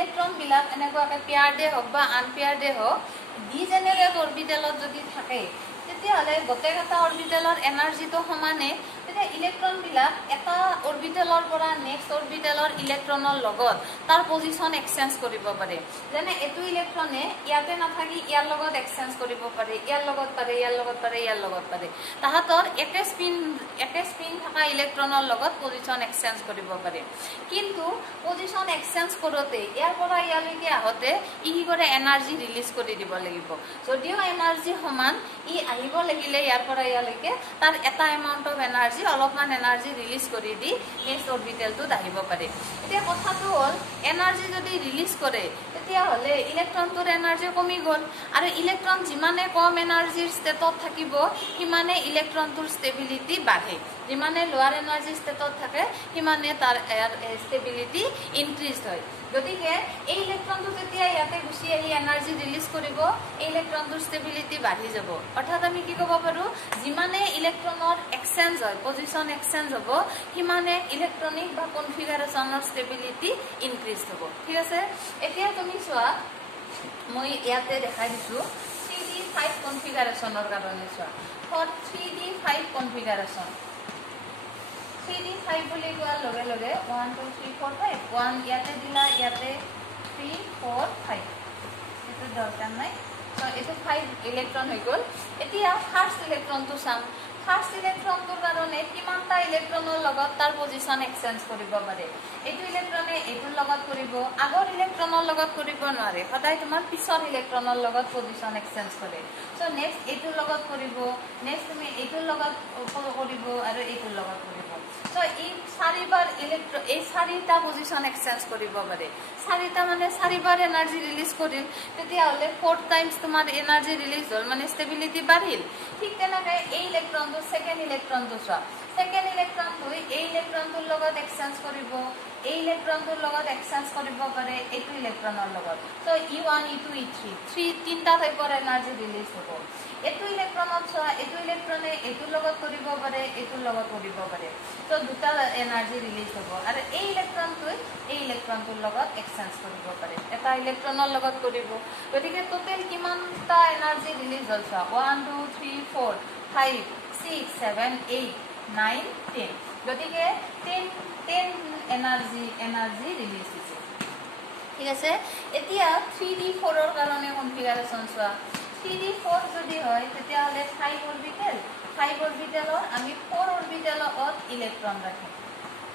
electron বিলাক এনেকুৱাকে পেয়াৰডে হওক বা আনপেয়াৰডে হওক ডিজেনেৰেট অৰবিটেলত যদি থাকে তেতিয়াহ'লে গোটেইকেইটা অৰবিটেলৰ এনাৰ্জিটো সমানে তেতিয়া ইলেক্ট্ৰন বিলাক এটা অৰবিটেলৰ পৰা নেক্সট অৰবিটেলৰ ইলেক্ট্ৰনৰ লগত তাৰ পজিশন এক্সচেঞ্জ কৰিব পাৰে যেনে এটো ইলেক্ট্ৰনে ইয়াতে নাথাকি ইয়াৰ লগত এক্সচেঞ্জ কৰিব পাৰে ইয়াৰ লগত পাৰে ইয়াৰ লগত পাৰে ইয়াৰ লগত পাৰে তাহাতৰ একে স্পিন থকা ইলেক্ট্ৰনৰ লগত পজিশন এক্সচেঞ্জ কৰিব পাৰে কিন্তু পজিশন এক্সচেঞ্জ কৰোতে ইয়াৰ পৰা ইয়ালৈকে আহতে ই কৰে এনাৰ্জি ৰিলিজ কৰি দিব লাগিব যদিও এনাৰ্জি সমান ই আহিব লাগিলে ইয়াৰ পৰা ইয়ালৈকে তাৰ এটা এমাউন্ট অফ এনাৰ্জি অলপমান এনাৰ্জি ৰিলিজ কৰি দি নেক্সট অৰবিটেলটোত আহিব পাৰে এতিয়া কথাটো হ'ল এনাৰ্জি যদি ৰিলিজ কৰে তেতিয়া হলে ইলেক্ট্ৰনটোৰ এনাৰ্জি কমি গল আৰু ইলেক্ট্ৰন যিমানে কম এনাৰ্জিৰ ষ্টেটত থাকিব সিমানে ইলেক্ট্ৰনটোৰ ষ্টেবিলিটি বাঢ়ে যিমানে লোৱাৰ এনাৰ্জি ষ্টেটত থাকে সিমানে তাৰ ষ্টেবিলিটি ইনক্ৰিজ হয় গতিকে এই ইলেক্ট্ৰনটো যেতিয়া ইয়াতে গুছি আহি এনাৰ্জি ৰিলিজ কৰিব এই ইলেক্ট্ৰনটোৰ ষ্টেবিলিটি বাঢ়ি যাব অৰ্থাৎ আমি কি ক'ব পাৰো যিমানে ইলেক্ট্ৰনৰ এক্সচেঞ্জ হয় পজিশন এক্সচেঞ্জ হ'ব সিমানে ইলেক্ট্ৰনিক বা কনফিগাৰেশনৰ ষ্টেবিলিটি ইনক্ৰিজ হ'ব ঠিক আছে এতিয়া তুমি চোৱা মই ইয়াতে দেখাই দিছো 3d5 কনফিগাৰেশনৰ কাৰণে চোৱা ফৰ 3d5 কনফিগাৰেশন 3d5 বুলি কোৱাৰ লগে লগে 1 2 3 4 5 1 ইয়াতে দিলা ইয়াতে 3 4 5 এটো দৰকাৰ নাই সো এটো 5 ইলেক্ট্ৰন হৈ গল এতিয়া ফাৰ্স্ট ইলেক্ট্ৰনটো চাম ফাৰ্স্ট ইলেক্ট্ৰনটোৰ কাৰণে কিমানটা ইলেক্ট্ৰনৰ লগত তাৰ পজিশন এক্সচেঞ্জ কৰিব পাৰে এটো ইলেক্ট্ৰনে এটোৰ লগত কৰিব আগৰ ইলেক্ট্ৰনৰ লগত কৰিব নোৱাৰে সদায় তোমাৰ পিছৰ ইলেক্ট্ৰনৰ লগত পজিশন এক্সচেঞ্জ কৰে সো নেক্সট এটোৰ লগত কৰিব নেক্সট তুমি এটোৰ লগত কৰিব আৰু এটোৰ লগত কৰিব সো এই চাৰিবাৰ ইলেক্ট্ৰন এই চাৰিটা পজিশন এক্সচেঞ্জ কৰিব পাৰে চাৰিটা মানে চাৰিবাৰ এনাৰ্জি ৰিলিজ কৰিল তেতিয়া হলে 4 টাইমছ তোমাৰ এনাৰ্জি ৰিলিজ হল মানে ষ্টেবিলিটি বাঢ়িল ঠিক তেনেকৈ এই ইলেক্ট্ৰনটো সেকেন্ড ইলেক্ট্ৰনটো চোৱা সেকেন্ড ইলেক্ট্ৰনটো এই ইলেক্ট্ৰনটোৰ লগত এক্সচেঞ্জ কৰিব এই ইলেক্ট্ৰনটোৰ লগত এক্সচেঞ্জ কৰিব পাৰে এইটো ইলেক্ট্ৰনৰ লগত সো e1 e2 e3 তিনটা টাইপৰ এনাৰ্জি ৰিলিজ হ'ব এটো ইলেক্ট্ৰনত চোৱা এটো ইলেক্ট্ৰনে এটোৰ লগত কৰিব পাৰে এটোৰ লগত কৰিব পাৰে সো দুটা এনাৰ্জি ৰিলিজ হ'ব আৰু এই ইলেক্ট্ৰনটোৰ লগত এক্সচেঞ্জ কৰিব পাৰে এটা ইলেক্ট্ৰনৰ লগত কৰিব গতিকে টোটাল কিমানটা এনাৰ্জি ৰিলিজ হ'ল চোৱা 1 2 3 4 5 6 7 8 9 10 গতিকে 10 এনাৰ্জি ৰিলিজ হৈছে ঠিক আছে এতিয়া 3d4 ৰ কাৰণে কনফিগাৰেশন চোৱা 3d4 যদি হয় তেতিয়া হলে 5 অৰবিটেলৰ আমি 4 অৰবিটেলত ইলেক্ট্ৰন ৰাখিম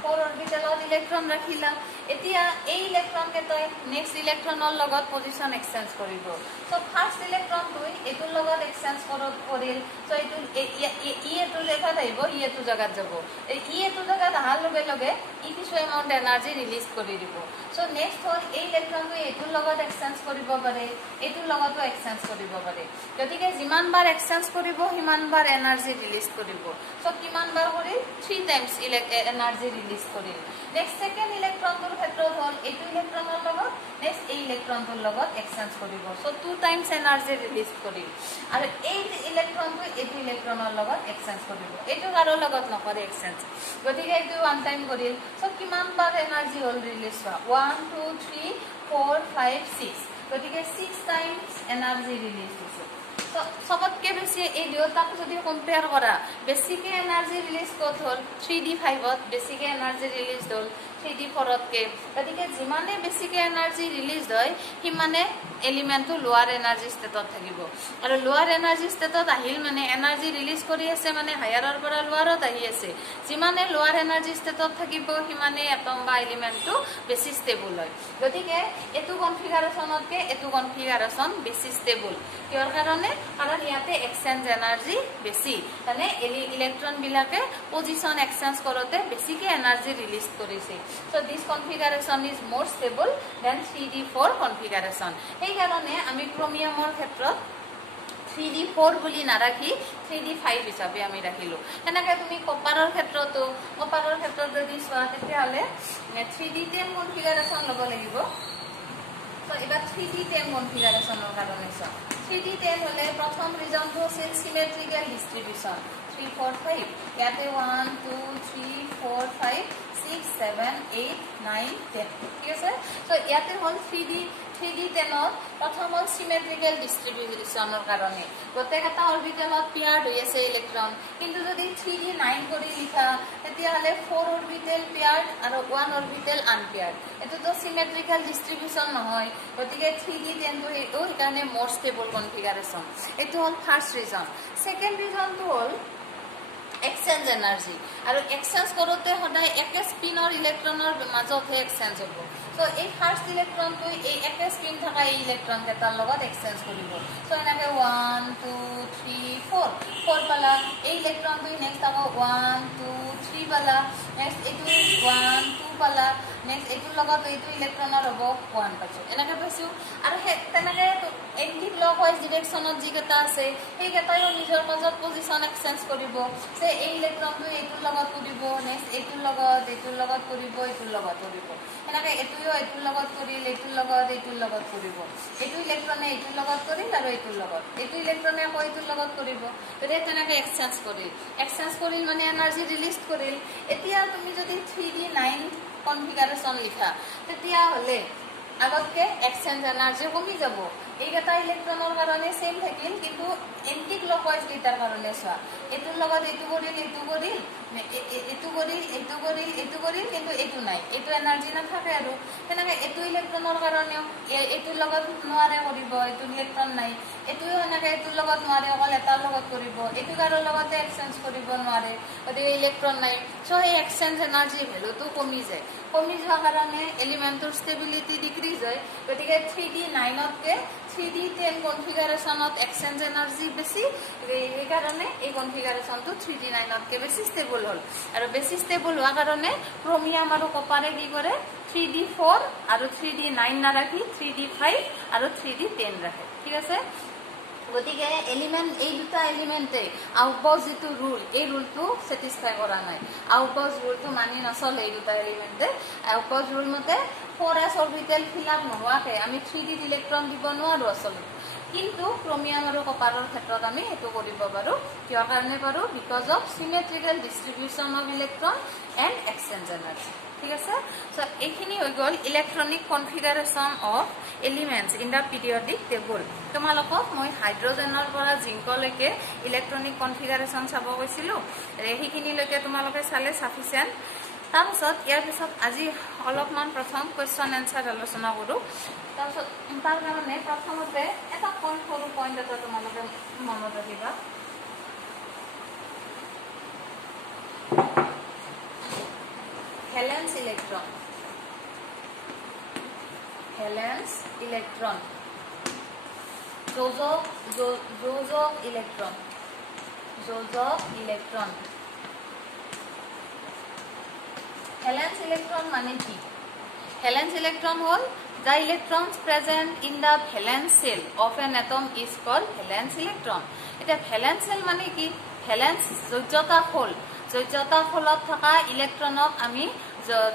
4 অৰবিটেলত ইলেক্ট্ৰন ৰাখিলা এতিয়া এই ইলেক্ট্ৰন কেইটাই নেক্সট ইলেক্ট্ৰনৰ লগত পজিশন এক্সচেঞ্জ কৰিব সো ফাৰ্স্ট ইলেক্ট্ৰনটো এটোৰ লগত এক্সচেঞ্জ কৰিল সো এটো এটো জায়গাত আহিব এটো জায়গাত যাব এটো জায়গাত আহাৰ লগে লগে ই কিছু এমাউন্ট এনাৰ্জি ৰিলিজ কৰি দিব সো নেক্সট হল এই ইলেক্ট্ৰনটো এটোৰ লগত এক্সচেঞ্জ কৰিব পাৰে এটোৰ লগতো এক্সচেঞ্জ কৰিব পাৰে গতিকে যিমান বাৰ এক্সচেঞ্জ কৰিব সিমান বাৰ এনাৰ্জি ৰিলিজ কৰিব সো কিমান বাৰ কৰিল 3 টাইমছ এনাৰ্জি ৰিলিজ কৰিল নেক্সট সেকেন্ড ইলেক্ট্ৰনটোৰ ক্ষেত্ৰত হল এটো ইলেক্ট্ৰনৰ লগত নেক্সট এই ইলেক্ট্ৰনটোৰ লগত এক্সচেঞ্জ কৰিব সো 2 টাইমছ এনাৰ্জি ৰিলিজ কৰিল আৰু এই ইলেক্ট্ৰনটো এটো ইলেক্ট্ৰনৰ লগত এক্সচেঞ্জ কৰিব এটো কাৰো লগত নকৰে এক্সচেঞ্জ গতিকে এটো 1 টাইম কৰিল সো কিমান বাৰ এনাৰ্জি হল ৰিলিজ হোৱা 1 2 3 4 5 6 গতিকে 6 টাইমছ এনাৰ্জি ৰিলিজ হৈছে তো সবতকে বেছি এই দুটাক যদি কম্পেয়াৰ কৰা বেছিকে এনাৰ্জি ৰিলিজ কত হল 3d5 ত বেছিকে এনাৰ্জি ৰিলিজ হল 3d4 তকে গতিকে যিমানে বেছিকে এনাৰ্জি ৰিলিজ হয় সিমানে এলিমেন্টটো লোৱাৰ এনাৰ্জি ষ্টেটত থাকিব আৰু লোৱাৰ এনাৰ্জি ষ্টেটত আহিল মানে এনাৰ্জি ৰিলিজ কৰি আছে মানে হায়াৰৰ পৰা লোৱাৰত আহি আছে যিমানে লোৱাৰ এনাৰ্জি ষ্টেটত থাকিব সিমানে এটম বা এলিমেন্টটো বেছি ষ্টেবল হয় গতিকে এটো কনফিগাৰেশনতকে এটো কনফিগাৰেশন বেছি ষ্টেবল কিহৰ কাৰণে কাৰণ ইয়াতে এক্সচেঞ্জ এনাৰ্জি বেছি মানে ইলেক্ট্ৰন বিলাকে পজিশন এক্সচেঞ্জ কৰোতে বেছিকে এনাৰ্জি ৰিলিজ কৰিছে so this configuration is more stable than 3d4 configuration এই কারণে আমি ক্ৰোমিয়ামৰ ক্ষেত্ৰত 3d4 বুলি নাৰাখি 3d5 হিচাপে আমি ৰাখিলো এনেকৈ তুমি কপাৰৰ ক্ষেত্ৰতো যদি চোৱা তেতিয়াহলে 3d10 কনফিগাৰেশন ল'ব লাগিব তো এবাৰ 3d10 কনফিগাৰেশনৰ কাৰণে চোৱা 3d10 হলে প্ৰথম ৰিজনটো আছিল সিমেট্ৰিক্যাল ডিস্ট্ৰিবিউশন 3 4 5 ইয়াতে 1 2 3 4 5 6 7 8 9 10 ঠিক আছে সো ইয়াতে হল 3D 10 প্ৰথম হল সিমেট্ৰিক্যাল ডিস্ট্ৰিবিউশনৰ কাৰণে গোটেইটা অৰবিটেলত পেয়াৰ্ড হৈ আছে ইলেক্ট্ৰন কিন্তু যদি 3D 9 কৰি লিখা তেতিয়া হলে 4 অৰবিটেল পেয়াৰ্ড আৰু 1 অৰবিটেল আনপেয়াৰ্ড এটো তো সিমেট্ৰিক্যাল ডিস্ট্ৰিবিউশন নহয় গতিকে 3D 10 তো এইটো কাৰণে মোৰ ষ্টেবল কনফিগাৰেশন এটো হল ফাৰ্স্ট ৰিজন সেকেন্ড ৰিজনটো হল এক্সচেঞ্জ এনাৰ্জি আৰু এক্সচেঞ্জ কৰোতে সদায় একে স্পিনৰ ইলেক্ট্ৰনৰ মাজতহে এক্সচেঞ্জ হ'ব সো এই ফাৰ্স্ট ইলেক্ট্ৰনটো এই একে স্পিন থকা এই ইলেক্ট্ৰন কেটাৰ লগত এক্সচেঞ্জ কৰিব সো এনেকে 1 2 3 4 পালা এই ইলেক্ট্ৰনটো নেক্সট আকৌ 1 2 3 পালা নেক্সট এইটো 1 2 পালা নেক্সট এইটো লগত এইটো ইলেক্ট্ৰনৰ হ'ব 1 পাছো এনেকে পাইছো আৰু তেনেকে এন্টি ক্লকৱাইজ ডিৰেকচনত যি কেটা আছে সেই কেটায়ো নিজৰ মাজত পজিশন এক্সচেঞ্জ কৰিব সে এই ইলেক্ট্ৰনটো এইটোৰ লগত কৰিব নেক্সট এইটোৰ লগত কৰিব এইটোৰ লগত কৰিব এনেকে এইটোও এইটোৰ লগত কৰিল এইটোৰ লগত কৰিব এইটো ইলেক্ট্ৰনে এইটোৰ লগত কৰিল আৰু এইটোৰ লগত এইটো ইলেক্ট্ৰনে আকৌ এইটোৰ লগত কৰিব তেতিয়া তেনেকে এক্সচেঞ্জ কৰিল মানে এনাৰ্জি ৰিলিজ কৰিল এতিয়া তুমি যদি 3D 9 কনফিগাৰেশন লিখা তেতিয়া হলে আগতকে এক্সচেঞ্জ এনাৰ্জি কমি যাব এইটা ইলেক্ট্ৰনৰ কাৰণে সেম থাকিল কিন্তু এন্টি ক্লকৱাইজ গিটাৰ কাৰণে সোৱা এটোৰ লগত এইটো কৰিল কিন্তু এইটো নাই এইটো এনাৰ্জি নাথাকে আৰু তেনেকে এইটো ইলেক্ট্ৰনৰ কাৰণে এইটোৰ লগত নোৱাৰে কৰিব এইটো ইলেক্ট্ৰন নাই এইটো এনেকে এইটোৰ লগত নোৱাৰে অকল এটাৰ লগত কৰিব এইটো কাৰৰ লগতে এক্সচেঞ্জ কৰিব নোৱাৰে গতিকে ইলেক্ট্ৰন নাই সো এই এক্সচেঞ্জ এনাৰ্জি ভ্যালুটো কমি যায় কমি যোৱাৰ কাৰণে এলিমেন্টৰ ষ্টেবিলিটি ডিক্ৰিজ হয় গতিকে 3D 9তকে 3D 10 কনফিগাৰেশনত এক্সচেঞ্জ এনাৰ্জি বেছি এই কাৰণে এই কনফিগাৰেশনটো 3D 9তকে বেছি ষ্টেবল হল আৰু বেছি ষ্টেবল হোৱাৰ কাৰণে ক্ৰোমিয়াম আৰু কপাৰে কি কৰে 3D 4 আৰু 3D 9 নাৰাখি 3D 5 আৰু 3D 10 ৰাখে ঠিক আছে গতিকে এলিমেন্ট এই দুটা এলিমেন্টে আউটবাউজ যেটো রুল এই রুলটো স্যাটিসফাই করা নাই আউটবাউজ রুলটো মানি নচলে এই দুটা এলিমেন্টে আউটবাউজ রুল মতে 4s অরবিটাল ফিল আপ নোহোৱাকে আমি 3D ইলেক্ট্ৰন দিব নোৱাৰো আসলে কিন্তু ক্ৰোমিয়াম আৰু কপাৰৰ ক্ষেত্ৰত আমি এটো কৰিব পাৰো কিয় কাৰণে পাৰো because of symmetrical distribution of electron and exchange energy ঠিক আছে সো এইখিনি হৈ গল electronic configuration of elements in the periodic table তোমালোকক মই হাইড্ৰোজেনৰ পৰা জিংকলৈকে ইলেক্ট্ৰনিক কনফিগাৰেশন চাব কৈছিলো এইখিনি লৈকে তোমালোকে চালে সাফিসিয়েন্ট তাৰপিছত ইয়াৰ পিছত আজি অলপমান প্ৰথম কোৱেশ্চন এনসাৰ আলোচনা কৰো তাৰপিছত তাৰ কাৰণে প্ৰথমতে এটা সৰু পইণ্ট এটা তোমালোকে মনত ৰাখিবা Valence electron Zozok electron Valence electron মানে কি Valence electron hall the electrons present in the valence shell of an atom is called valence electron এটা valence shell মানে কি valence যোজ্যতা খোল যোজ্যতা খোলত থকা ইলেক্ট্ৰনক আমি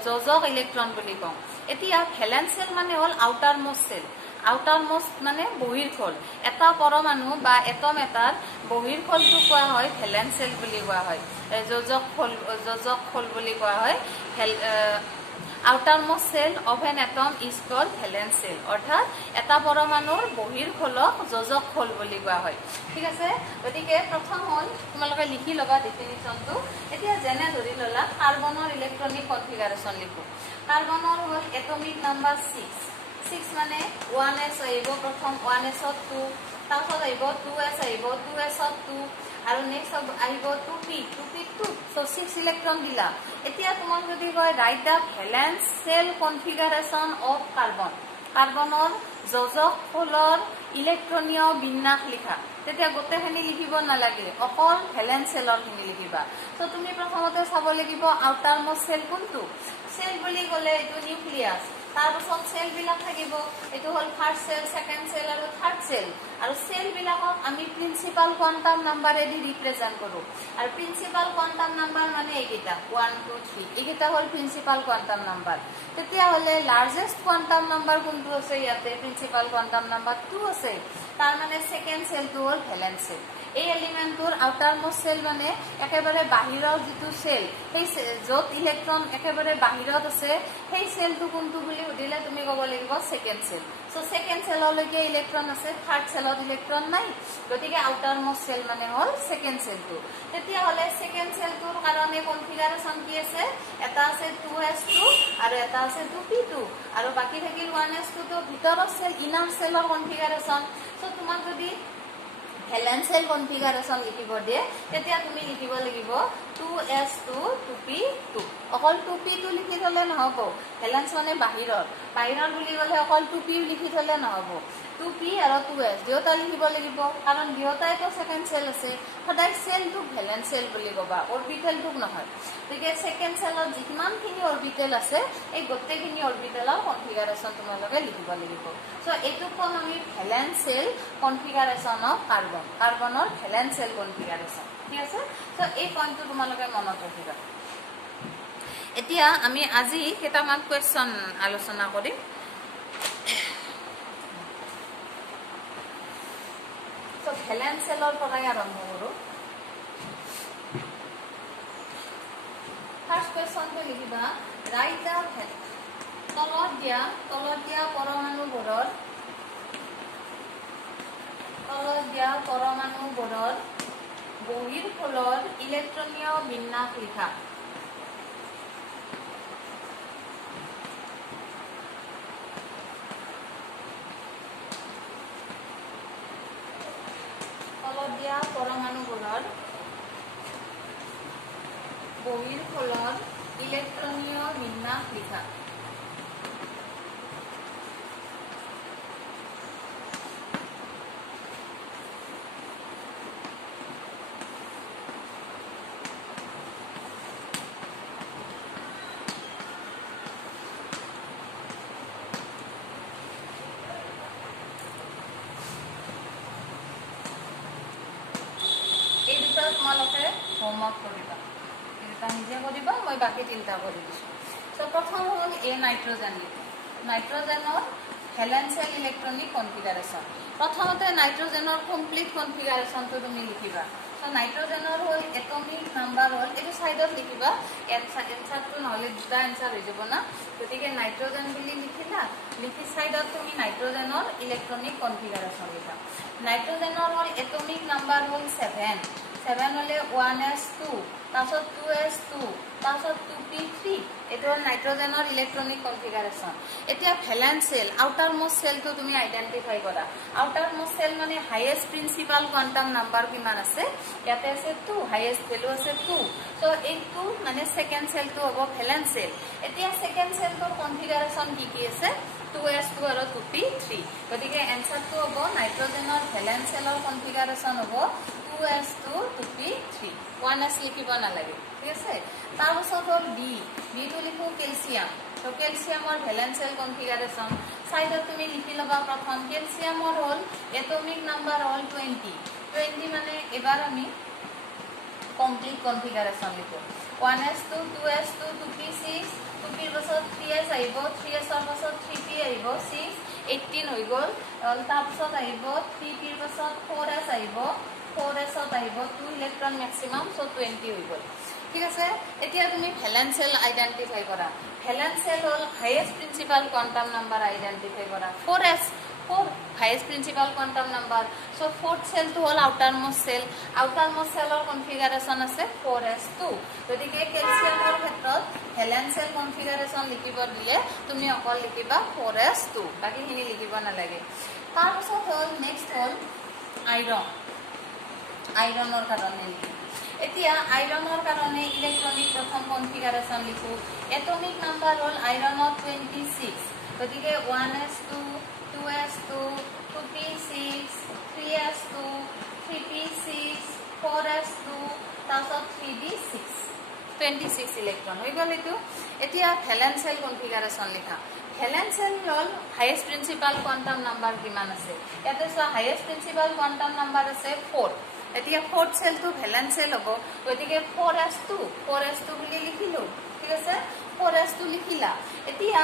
যোজক ইলেক্ট্ৰন বুলি কওঁ এতিয়া ভ্যালেন্স সেল মানে হল আউটাৰ মোস্ট মানে বহিৰ্খোল এটা পৰমাণু বা এটম এটাৰ বহিৰ্খোলটো কোৱা হয় ভ্যালেন্স সেল বুলি কোৱা হয় যোজক খোল বুলি কোৱা হয় outermost cell of an atom is called valence cell অৰ্থাৎ এটা পৰমাণুৰ বহিৰ্খোলক যোজক খোল বুলি কোৱা হয় ঠিক আছে গতিকে প্ৰথম হল তোমালোকে লিখি লবা ডেফিনিশনটো এতিয়া জেনে ধৰি ললা কাৰ্বনৰ ইলেক্ট্ৰনিক কনফিগাৰেশন লিখো কাৰ্বনৰ হল এটমিক নাম্বাৰ 6 মানে 1s আহিব প্ৰথম 1s ত 2 তাৰপিছত আহিব 2s আহিব 2s ত 2 আৰু নেক্সট আহিব 2p 2 সো 6 ইলেক্ট্ৰন দিলা এতিয়া তোমাক যদি কয় write the valence shell configuration of কাৰ্বনৰ যোজক খোলৰ ইলেক্ট্ৰনীয় বিন্যাস লিখা তেতিয়া গোটেইখিনি লিখিব নালাগে অকল ভ্যালেন্স সেলৰ খিনি লিখিবা সো তুমি প্ৰথমতে চাব লাগিব আউটাৰ মোস্ট সেল কোনটো সেল বুলি গলে এটো নিউক্লিয়াস তাৰপিছত সেল বিলাক থাকিব এটো হল ফাৰ্স্ট সেল সেকেন্ড সেল আৰু থাৰ্ড সেল আৰু সেল বিলাকক আমি প্ৰিন্সিপাল কোয়ান্টাম নাম্বাৰে দি ৰিপ্ৰেজেন্ট কৰো আৰু প্ৰিন্সিপাল কোয়ান্টাম নাম্বাৰ মানে এইটা 1 2 3 এইটা হল প্ৰিন্সিপাল কোয়ান্টাম নাম্বাৰ তেতিয়া হলে লাৰ্জেস্ট কোয়ান্টাম নাম্বাৰ কোনটো আছে ইয়াতে প্ৰিন্সিপাল কোয়ান্টাম নাম্বাৰ 2 আছে তাৰ মানে সেকেন্ড সেলটো হল ভ্যালেন্স সেল এই এলিমেন্টৰ আউটাৰমোষ্ট সেল মানে একেবাৰে বাহিৰৰ যেটো সেল সেই যত ইলেক্ট্ৰন একেবাৰে বাহিৰত আছে সেই সেলটো কোনটো বুলি উদিলে তুমি ক'ব লাগিব সেকেন্ড সেল সো সেকেন্ড সেললৈকে ইলেক্ট্ৰন আছে থাৰ্ড সেলত ইলেক্ট্ৰন নাই গতিকে আউটাৰমোষ্ট সেল মানে হল সেকেন্ড সেলটো তেতিয়া হলে সেকেন্ড সেলটোৰ কাৰণে কনফিগাৰেশন কি আছে এটা আছে 2s2 আৰু এটা আছে 2p2 আৰু বাকি থাকিল 1s2 তো ভিতৰৰ সেল ইনাৰ সেলৰ কনফিগাৰেশন সো তোমাক যদি ভ্যালেন্স সেল কনফিগারেশন লিখিব দিয়ে তেতিয়া তুমি লিখিব লাগিব 2s2 2p2 অকল 2p2 লিখি থলে নহব ভ্যালেন্স মানে বাহিৰৰ বুলি গলে অকল 2p লিখি থলে নহব 2p আৰু 2s দুটা লিখিব লাগিব কাৰণ দুটাই তো সেকেন্ড সেল আছে সদায় সেলটো ভ্যালেন্স সেল বুলি কবা অৰবিটেলটো নহয় গতিকে সেকেন্ড সেলত যিমানখিনি অৰবিটেল আছে এই গোটেইখিনি অৰবিটেলৰ কনফিগাৰেশন তোমালোকে লিখিব লাগিব সো এইটো কোন আমি ভ্যালেন্স সেল কনফিগাৰেশন অফ কাৰ্বনৰ ভ্যালেন্স সেল কনফিগাৰেশন ঠিক আছে সো এই পইণ্টটো তোমালোকে মনত ৰাখিবা এতিয়া আমি আজি কেইটামান কোৱেশ্চন আলোচনা কৰিম সো ভ্যালেন্স সেলৰ পৰাই আৰম্ভ কৰো ফাৰ্স্ট কোৱেশ্চনটো লিখিবা ৰাইট দা তলত দিয়া পৰমাণুবোৰৰ বহিৰ্ফলৰ ইলেক্ট্ৰনীয় বিন্যাস লিখা তলত দিয়া পৰমাণুবোৰৰ বহিৰ্ফলৰ ইলেক্ট্ৰনীয় বিন্যাস লিখা তোমালোকে হোমৱৰ্ক কৰিবা এটা নিজে কৰিবা মই বাকি তিনটা কৰি দিছো সো প্ৰথম হল এ নাইট্ৰজেন নাইট্ৰজেনৰ ভ্যালেন্স সেল ইলেক্ট্ৰনিক কনফিগাৰেশন প্ৰথমতে নাইট্ৰজেনৰ কমপ্লিট কনফিগাৰেশনটো তুমি লিখিবা সো নাইট্ৰজেনৰ হল এটমিক নাম্বাৰ হল এটো সাইডত লিখিবা এনসাৰটো নহলে দুটা এনসাৰ হৈ যাব না গতিকে নাইট্ৰজেন বুলি লিখিলা লিখি সাইডত তুমি নাইট্ৰজেনৰ ইলেক্ট্ৰনিক কনফিগাৰেশন লিখা নাইট্ৰজেনৰ হল এটমিক নাম্বাৰ হল 7 হলে 1s2 তাছত 2s2 তাছত 2p3 এটো নাইট্ৰজেনৰ ইলেক্ট্ৰনিক কনফিগাৰেশন এতিয়া ভ্যালেন্স সেল আউটাৰমোষ্ট সেলটো তুমি আইডেন্টিফাই কৰা আউটাৰমোষ্ট সেল মানে হাইয়েস্ট প্ৰিন্সিপাল কোয়ান্টাম নাম্বাৰ কিমান আছে ইয়াতে আছে 2 হাইয়েস্ট ভ্যালু আছে 2 সো এই 2 মানে সেকেন্ড সেলটো হ'ব ভ্যালেন্স সেল এতিয়া সেকেন্ড সেলটোৰ কনফিগাৰেশন কি আছে 2s2 আৰু 2p3 গতিকে এনসাৰটো হ'ব নাইট্ৰজেনৰ ভ্যালেন্স সেলৰ কনফিগাৰেশন হ'ব 2s2 2p3 1s লিখিব নালাগে ঠিক আছে তাৰ পাছত হল বি টো লিখো ক্যালসিয়াম তো ক্যালসিয়ামৰ ভ্যালেন্স সেল কনফিগাৰেশন সাইডত তুমি লিখি লবা প্ৰথম ক্যালসিয়ামৰ হল এটমিক নাম্বাৰ হল 20 মানে এবাৰ আমি কমপ্লিট কনফিগাৰেশন লিখো 1s2 2s2 2p6 2p ৰ পাছত 3s আহিব 3s ৰ পাছত 3p আহিব 6 18 হৈ গল তাৰ পাছত আহিব 3p ৰ পাছত 4s আহিব 4s আহিব 2 ইলেক্ট্ৰন ম্যাক্সিমাম সো 20 হৈ গল ঠিক আছে এতিয়া তুমি ভ্যালেন্স সেল আইডেন্টিফাই কৰা ভ্যালেন্স সেল হল highest principal quantum number identify কৰা 4s 4 highest principal quantum number so fourth shell তো হল আউটাৰমোষ্ট সেলৰ কনফিগাৰেশন আছে 4s2 গতিকে ক্যালসিয়ামৰ ক্ষেত্ৰত ভ্যালেন্স সেল কনফিগাৰেশন লিখিব দিলে তুমি অকল লিখিবা 4s2 বাকিখিনি লিখিব নালাগে তাৰ পাছত হল নেক্সট হল আইৰণৰ কাৰণে এতিয়া আইৰণৰ কাৰণে ইলেক্ট্ৰনিক প্ৰথম কনফিগাৰেশন লিখো এটমিক নাম্বাৰ হল আইৰণৰ 26 গতিকে 1s2 2s2 2p6 3s2 3p6 4s2 তাছত 3d6 26 ইলেক্ট্ৰন হৈ গল এটো এতিয়া ভ্যালেন্স সেল কনফিগাৰেশন লিখা ভ্যালেন্স সেল হল হাইয়েস্ট প্ৰিন্সিপাল কোয়ান্টাম নাম্বাৰ কিমান আছে ইয়াতে so highest principal quantum number আছে 4 এতিয়া ফোর্থ সেল তো ভ্যালেন্স সেল হ'ব গতিকে 4s2 বুলি লিখিলো ঠিক আছে 4s2 লিখিলা এতিয়া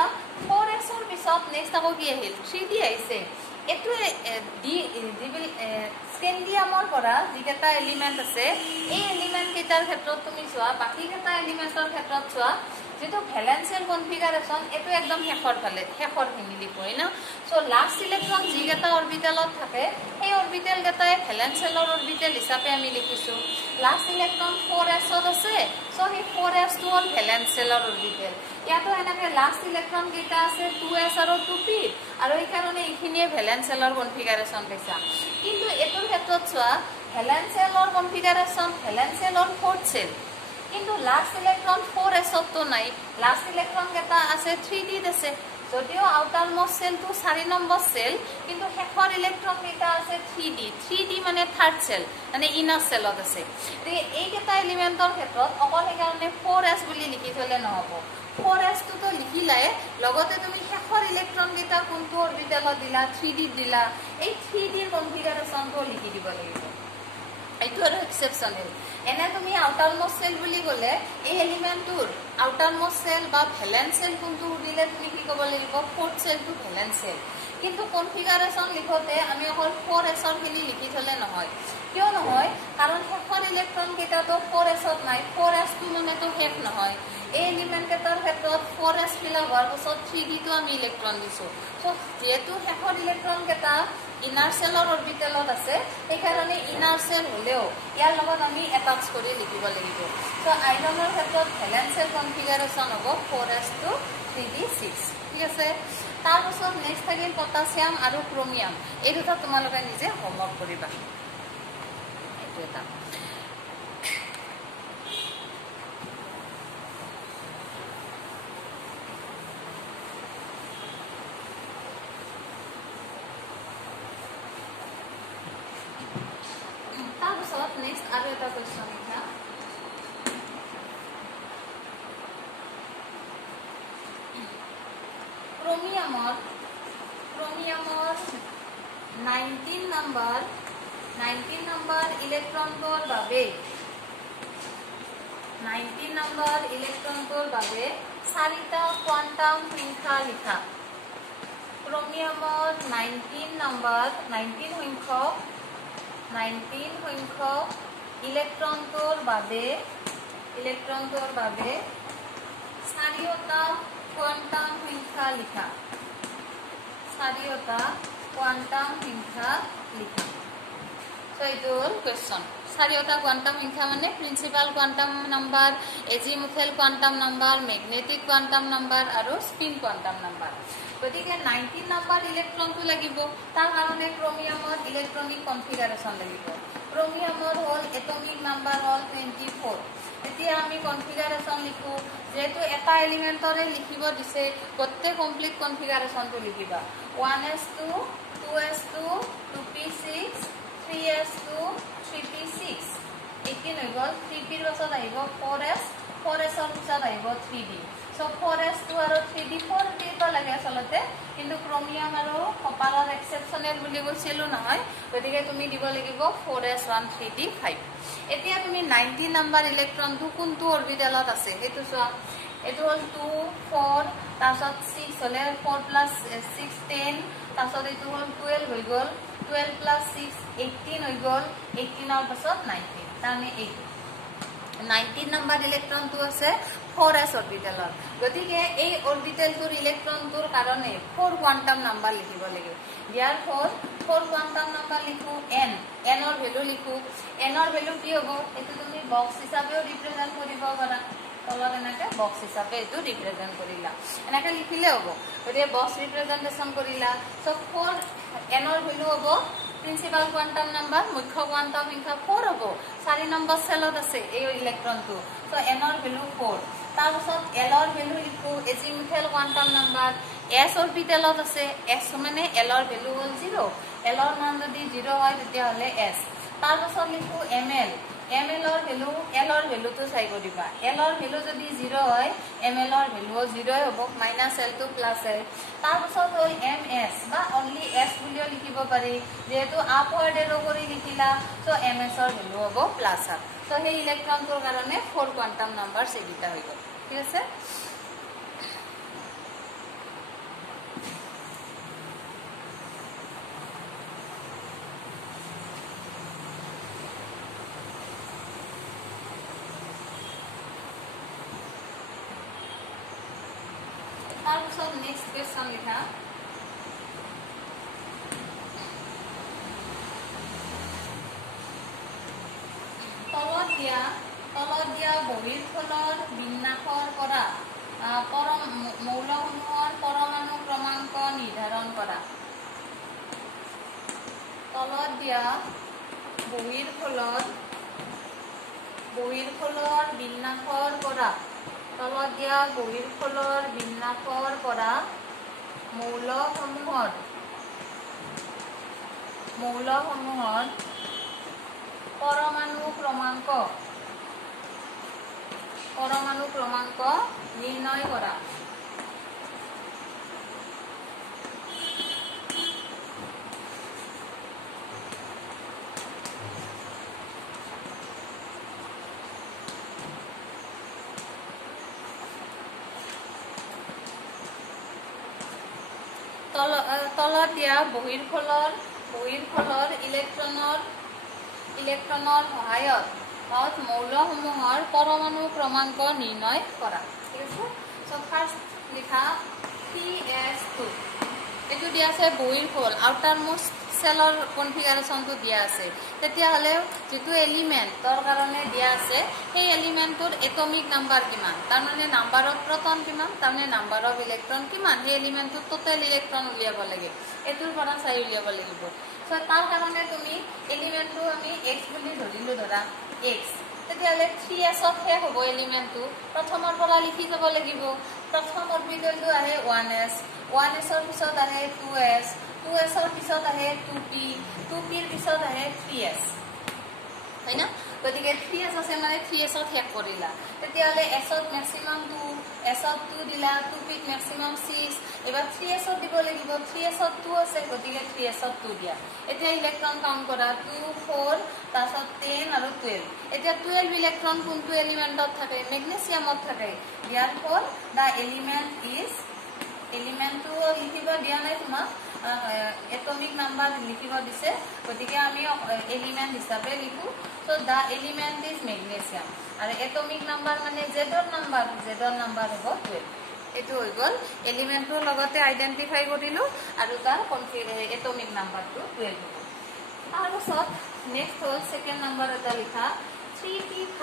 4s ৰ পিছত নেক্সট আকৌ কি আহিল 3d আহিছে এটো স্কেন্ডিয়ামৰ পৰা যিকেইটা এলিমেন্ট আছে এই এলিমেন্ট কেইটাৰ ক্ষেত্ৰত তুমি চোৱা বাকি কেইটা এলিমেন্টৰ ক্ষেত্ৰত চোৱা যেটো ভ্যালেন্সিয়াল কনফিগাৰেশন এটো একদম শেষৰ খিনি লিখো হয় না সো লাস্ট ইলেক্ট্ৰন যিকেইটা অৰবিটালত থাকে এই অৰবিটাল কেইটাই ভ্যালেন্সিয়ালৰ অৰবিটাল হিচাপে আমি লিখিছো লাস্ট ইলেক্ট্ৰন 4s ত আছে সো এই 4s টো হল ভ্যালেন্সিয়ালৰ অৰবিটাল ইয়াতো এনেকে লাস্ট ইলেক্ট্ৰন কেইটা আছে 2s আৰু 2p আৰু এই কাৰণে এইখিনিয়ে ভ্যালেন্সিয়ালৰ কনফিগাৰেশন পাইছা কিন্তু এটোৰ ক্ষেত্ৰত চোৱা ভ্যালেন্সিয়ালৰ কনফিগাৰেশন ভ্যালেন্সিয়ালৰ ফোর্থ সেল কিন্তু লাস্ট ইলেক্ট্রন 4s তো নাই লাস্ট ইলেক্ট্রন কেটা আছে 3d আছে যদিও আউটার মোস্ট সেল তো 4 নম্বৰ সেল কিন্তু শেষৰ ইলেক্ট্ৰন কেটা আছে 3d মানে থাৰ্ড সেল মানে ইনাৰ সেলত আছে এই কেটা এলিমেন্টৰ ক্ষেত্ৰত অকল এই কাৰণে 4s বুলি লিখি থলে নহব 4s তো লিখিলাই লগতে তুমি শেষৰ ইলেক্ট্ৰন কেটা কোনটো অৰবিটালত দিলা 3d দিলা এই 3d ৰ কনফিগাৰেশনটো লিখি দিব লাগিব এইটো আৰু এক্সেপশনাল এনে তুমি আউটাৰ মোস্ট সেল বুলি গলে এই এলিমেন্টৰ আউটার মোস্ট সেল বা ভ্যালেন্স সেল কোনটো দিলে তুমি কি ক'ব লাগিব fourth shell to valence shell কিন্তু কনফিগারেশন লিখোতে আমি অকল 4s ৰ খিনি লিখি থলে নহয় কিয় নহয় কাৰণ শেষৰ ইলেক্ট্ৰন কেইটাটো 4s ত নাই 4s টো মানে তো শেষ নহয় এই এলিমেন্ট কেইটাৰ ক্ষেত্ৰত 4s ফিল হোৱাৰ পাছত 3d টো আমি ইলেক্ট্ৰন দিছো সো যেহেতু শেষৰ ইলেক্ট্ৰন কেইটা ইনাৰ সেলৰ অৰবিটালত আছে এই কাৰণে ইনাৰ সেল হলেও ইয়াৰ লগত আমি এটাচ কৰি লিখিব লাগিব সো আইৰনৰ ক্ষেত্ৰত ভ্যালেন্সিয়াল কনফিগাৰেশন হ'ব 4s to 3d6 ঠিক আছে তাৰ পাছত নেক্সট থাকিল পটাছিয়াম আৰু ক্ৰোমিয়াম এই দুটা তোমালোকে নিজে হোমৱৰ্ক কৰিবা এইটো এটা नेक्स्ट आरो এটা क्वेश्चन लिखा क्रोमियमर 19 नंबर इलेक्ट्रनটোৰ বাবে 19 नंबर इलेक्ट्रनটোৰ বাবে চাৰিটা কোয়ান্টাম সংখ্যা লিখা ক্ৰোমিয়ামৰ 19 সংখ্যক ইলেক্ট্ৰনটোৰ বাবে চাৰিটা কোয়ান্টাম সংখ্যা লিখা সো এইটো হল কোয়েশ্চন চাৰিটা কোয়ান্টাম সংখ্যা মানে principal quantum number azimuthal quantum number magnetic quantum number আৰু স্পিন কোয়ান্টাম নাম্বাৰ গতিকে 19 নাম্বাৰ ইলেক্ট্ৰনটো লাগিব তাৰ কাৰণে ক্ৰোমিয়ামৰ ইলেক্ট্ৰনিক কনফিগাৰেশন লাগিব ক্ৰোমিয়ামৰ হল এটমিক নাম্বাৰ হল 24 এতিয়া আমি কনফিগাৰেশন লিখো যেহেতু এটা এলিমেন্টৰে লিখিব দিছে গতে কমপ্লিট কনফিগারেশনটো লিখিবা 1s2 2s2 2p6 3s2 3p6 18 হৈ গল 3p ৰ পাছত আহিব 4s ৰ পিছত আহিব 3d সো 4s টো আৰু 3d 4d তো লাগে আসলতে কিন্তু ক্ৰোমিয়াম আৰু কপাৰৰ এক্সেপশনাল বুলি কৈছিলো নহয় গতিকে তুমি দিব লাগিব 4s 1 3d 5 এতিয়া তুমি 19 নাম্বাৰ ইলেক্ট্ৰনটো কোনটো অৰবিটালত আছে হেতু চোৱা এটো হল 2 4 তাৰছত 6 হলে 4 + 6 10 তাৰছত এটো হল 12 হৈ গল 12 + 6 18 হৈ গল 18 ৰ পাছত 19 তাৰমানে 19 নাম্বাৰ ইলেক্ট্ৰনটো আছে 4s অৰবিটালত গতিকে এই অৰবিটালটোৰ ইলেক্ট্ৰনটোৰ কাৰণে 4 কোয়ান্টাম নাম্বাৰ লিখিব লাগে ইয়াৰ 4 কোয়ান্টাম নাম্বাৰ লিখো n ৰ ভ্যালু লিখো n ৰ ভ্যালু কি হ'ব এটো তুমি বক্স হিচাপেও ৰিপ্ৰেজেন্ট কৰিব পাৰা তলত এনেকে বক্স হিচাপে এটো ৰিপ্ৰেজেন্ট কৰিলা এনেকে লিখিলে হ'ব গতিকে বক্স ৰিপ্ৰেজেন্টেশন কৰিলা সো 4 n ৰ ভ্যালু হ'ব প্ৰিন্সিপাল কোয়ান্টাম নাম্বাৰ মুখ্য কোয়ান্টাম সংখ্যা 4 হ'ব 4 নম্বৰ সেলত আছে এই ইলেক্ট্ৰনটো সো n ৰ ভ্যালু 4 তাৰ পাছত l ৰ ভ্যালু লিখো এজিমুথেল কোয়ান্টাম নাম্বাৰ s অৰবিটালত আছে s মানে l ৰ ভ্যালু হ'ল 0 l ৰ মান যদি 0 হয় তেতিয়া হলে s তাৰ পাছত লিখো ml ৰ ভ্যালু তো চাই কৰিবা l ৰ ভ্যালু যদি 0 হয় ml ৰ ভ্যালু 0 হ'ব -l to +l তাৰ পাছত হ'ল ms বা অনলি s বুলিও লিখিব পাৰি যেহেতু আপওয়াৰ্ড এৰো কৰি লিখিলা সো ms ৰ ভ্যালু হ'ব +r সো সেই ইলেক্ট্ৰনটোৰ কাৰণে 4 কোয়ান্টাম নাম্বাৰ সেবিটা হৈ গল ঠিক আছে পিছত নেক্সট কোৱেশ্চন লিখা তলত দিয়া বহিৰ্ফলৰ বিন্যাসৰ পৰা মৌলসমূহৰ পৰমাণু ক্ৰমাংক নিৰ্ধাৰণ কৰা তলত দিয়া বহিৰ্ফলৰ বিন্যাসৰ পৰা মৌলসমূহৰ পৰমাণু ক্ৰমাংক নিৰ্ণয় কৰা তলত দিয়া বহিৰ্ফলৰ ইলেক্ট্ৰনৰ সহায়ত মৌলসমূহৰ পৰমাণু ক্ৰমাংক নিৰ্ণয় কৰা ঠিক আছে সো ফাৰ্স্ট লিখা CS2 এটো দিয়া আছে বহিৰ্ফল আউটাৰ মোস্ট সেলৰ কনফিগাৰেশনটো দিয়া আছে তেতিয়া হলে যেটো এলিমেন্টৰ কাৰণে দিয়া আছে সেই এলিমেন্টৰ এটমিক নাম্বাৰ কিমান তাৰ মানে নাম্বাৰ অফ প্ৰটন কিমান তাৰ মানে নাম্বাৰ অফ ইলেক্ট্ৰন কিমান সেই এলিমেন্টৰ টোটাল ইলেক্ট্ৰন উলিয়াব লাগে এটোৰ পৰা চাই উলিয়াব লাগিব সো তাৰ কাৰণে তুমি এলিমেন্টটো আমি x বুলি ধৰিলো ধৰা x তেতিয়া হলে 3s অফ হে হ'ব এলিমেন্টটো প্ৰথমৰ পৰা লিখি যাব লাগিব প্ৰথম অৰবিটেলটো আহে 1s 1s ৰ পিছত আহে 2s 2s ৰ পিছত আহে 2p 2p ৰ পিছত আহে 3s হয় না গতিকে 3s আছে মানে 3s ত শেষ কৰিলা তেতিয়া হলে s ত ম্যাক্সিমাম 2 s ত 2 দিলা 2p ত ম্যাক্সিমাম 6 এবাৰ 3s ত দিব লাগিব 3s ত 2 আছে গতিকে 3s ত 2 দিয়া এতিয়া ইলেক্ট্ৰন কাউন্ট কৰা 2 4 তাৰছত 10 আৰু 12 এতিয়া 12 ইলেক্ট্ৰন কোনটো এলিমেন্টত থাকে ম্যাগনেসিয়ামত থাকে ইয়াৰ ফৰ দা এলিমেন্টটো লিখিব দিয়া নাই তোমাক এটমিক নাম্বাৰ লিখিব দিছে গতিকে আমি এলিমেন্ট হিচাপে লিখো so the element is magnesium আৰু এটমিক নাম্বাৰ মানে জেডৰ নাম্বাৰ হ'ব 12 এটো হৈ গল এলিমেন্টৰ লগতে আইডেন্টিফাই কৰিলো আৰু তাৰ এটমিক নাম্বাৰটো 12 হ'ব তাৰপিছত নেক্সট হল সেকেন্ড নাম্বাৰ এটা লিখা 3p5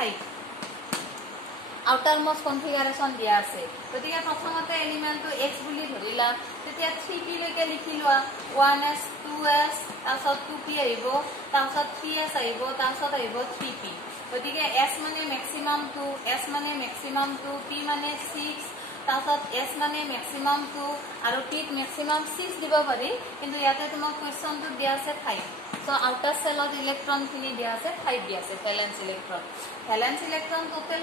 আউটাৰ মোস্ট কনফিগাৰেশন দিয়া আছে গতিকে প্ৰথমতে এলিমেন্টটো x বুলি ধৰিলা তেতিয়া 3p লৈকে লিখি লোৱা 1s 2s তাৰছত 2p আহিব তাৰছত 3s আহিব তাৰছত আহিব 3p গতিকে s মানে ম্যাক্সিমাম 2 s মানে ম্যাক্সিমাম 2 p মানে 6 তাৰছত s মানে ম্যাক্সিমাম 2 আৰু p ত ম্যাক্সিমাম 6 দিব পাৰি কিন্তু ইয়াতে তোমাক কোৱেশ্চনটো দিয়া আছে 5 সো আউটাৰ সেলত ইলেক্ট্ৰন খিনি দিয়া আছে 5 দিয়া আছে ভ্যালেন্স ইলেক্ট্ৰন টোটাল